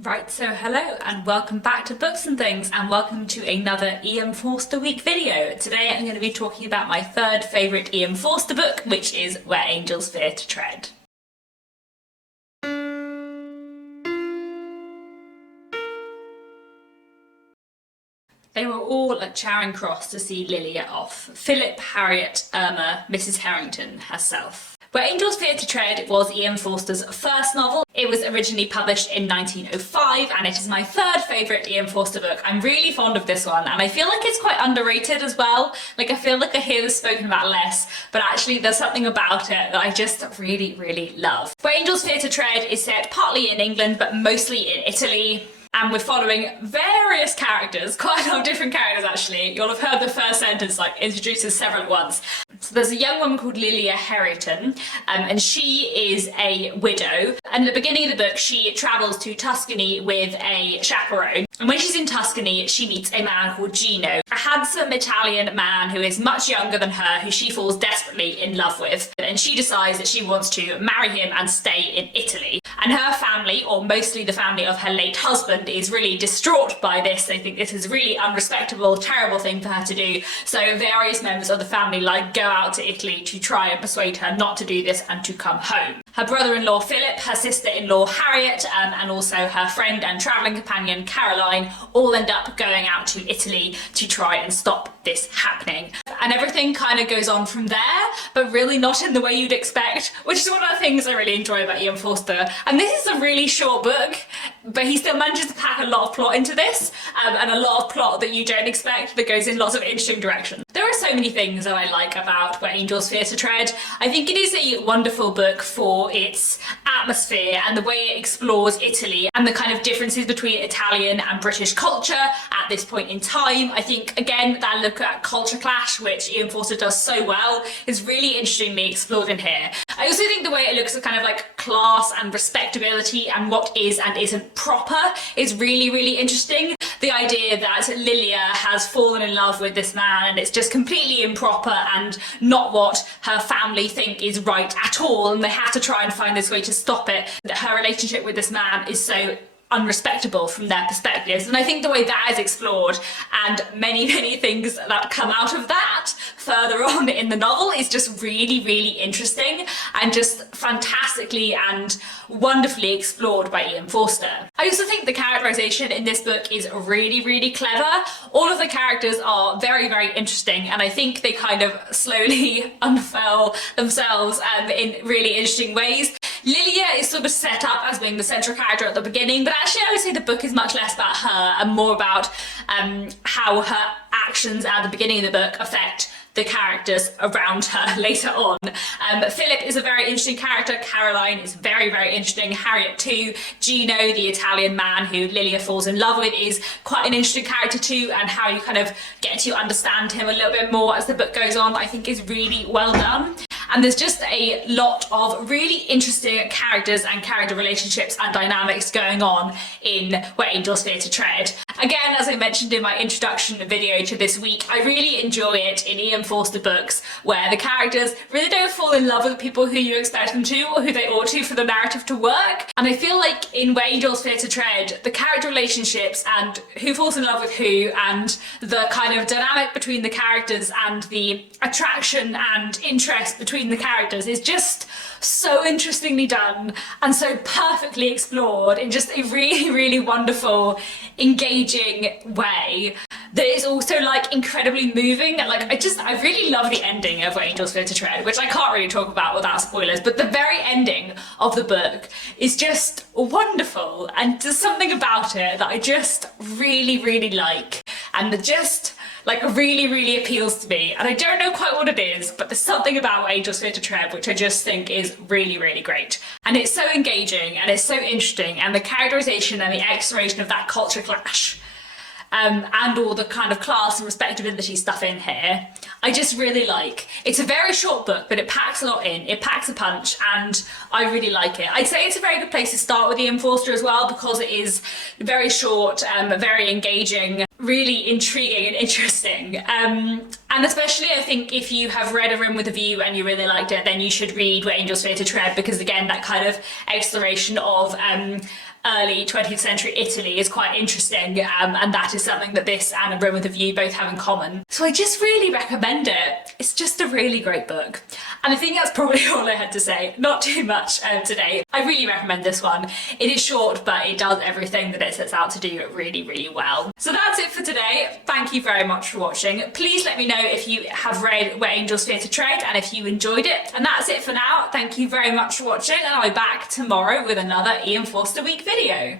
Right, so hello and welcome back to Books and Things, and welcome to another E.M. Forster week video. Today I'm going to be talking about my third favourite E.M. Forster book, which is Where Angels Fear to Tread. They were all at Charing Cross to see Lilia off. Philip, Harriet, Irma, Mrs. Harrington herself. Where Angels Fear to Tread was E.M. Forster's first novel. It was originally published in 1905 and it is my third favourite E.M. Forster book. I'm really fond of this one and I feel like it's quite underrated as well. Like I feel like I hear this spoken about less, but actually there's something about it that I just really love. Where Angels Fear to Tread is set partly in England but mostly in Italy. And we're following various characters, quite a lot of different characters actually. You'll have heard the first sentence like introduces several at once. So there's a young woman called Lilia Harrington, and she is a widow. And at the beginning of the book, she travels to Tuscany with a chaperone. And when she's in Tuscany, she meets a man called Gino, a handsome Italian man who is much younger than her, who she falls desperately in love with. And she decides that she wants to marry him and stay in Italy. And her family, or mostly the family of her late husband, is really distraught by this. They think this is a really unrespectable, terrible thing for her to do. So various members of the family go out to Italy to try and persuade her not to do this and to come home. Her brother-in-law Philip, her sister-in-law Harriet, and also her friend and travelling companion Caroline all end up going out to Italy to try and stop this happening. And everything kind of goes on from there, but really not in the way you'd expect, which is one of the things I really enjoy about E.M. Forster. And this is a really short book, but he still manages to pack a lot of plot into this, and a lot of plot that you don't expect that goes in lots of interesting directions. There are so many things that I like about Where Angels Fear to Tread. I think it is a wonderful book for its atmosphere and the way it explores Italy and the kind of differences between Italian and British culture at this point in time. I think, again, that look at culture clash, which E.M. Forster does so well, is really interestingly explored in here. I also think the way it looks at kind of like class and respectability and what is and isn't proper is really interesting. The idea that Lilia has fallen in love with this man and it's just completely improper and not what her family think is right at all, and they have to try and find this way to stop it. That her relationship with this man is so unrespectable from their perspectives, and I think the way that is explored and many things that come out of that further on in the novel is just really interesting and just fantastically and wonderfully explored by E.M. Forster. I also think the characterization in this book is really clever. All of the characters are very interesting, and I think they kind of slowly unfurl themselves in really interesting ways. Lilia is sort of set up as being the central character at the beginning, but actually I would say the book is much less about her and more about how her actions at the beginning of the book affect the characters around her later on. Philip is a very interesting character, Caroline is very interesting, Harriet too, Gino, the Italian man who Lilia falls in love with, is quite an interesting character too, and how you kind of get to understand him a little bit more as the book goes on, I think is really well done. And there's just a lot of really interesting characters and character relationships and dynamics going on in Where Angels Fear to Tread. Again, as I mentioned in my introduction video to this week, I really enjoy it in E.M. Forster books where the characters really don't fall in love with the people who you expect them to or who they ought to for the narrative to work. And I feel like in Where Angels Fear to Tread, the character relationships and who falls in love with who and the kind of dynamic between the characters and the attraction and interest between the characters is just so interestingly done and so perfectly explored in just a really wonderful, engaging way that is also like incredibly moving. I really love the ending of Where Angels Fear to Tread, which I can't really talk about without spoilers, but the very ending of the book is just wonderful, and there's something about it that I just really like, and that just really appeals to me. And I don't know quite what it is, but there's something about Where Angels Fear to Tread which I just think is really great. And it's so engaging and it's so interesting, and the characterization and the exploration of that culture clash and all the kind of class and respectability stuff in here, I just really like. It's a very short book, but it packs a lot in, it packs a punch, and I really like it. I'd say it's a very good place to start with E.M. Forster as well, because it is very short, very engaging, really intriguing and interesting. And especially I think if you have read A Room with a View and you really liked it, then you should read Where Angels Fear to Tread, because again, that kind of exploration of early 20th century Italy is quite interesting, and that is something that this and A Room with a View both have in common. So I just really recommend it. It's just a really great book. And I think that's probably all I had to say. Not too much today. I really recommend this one. It is short, but it does everything that it sets out to do really, really well. So that's it for today. Thank you very much for watching. Please let me know if you have read Where Angels Fear to Tread and if you enjoyed it. And that's it for now. Thank you very much for watching, and I'll be back tomorrow with another Ian Forster Week video.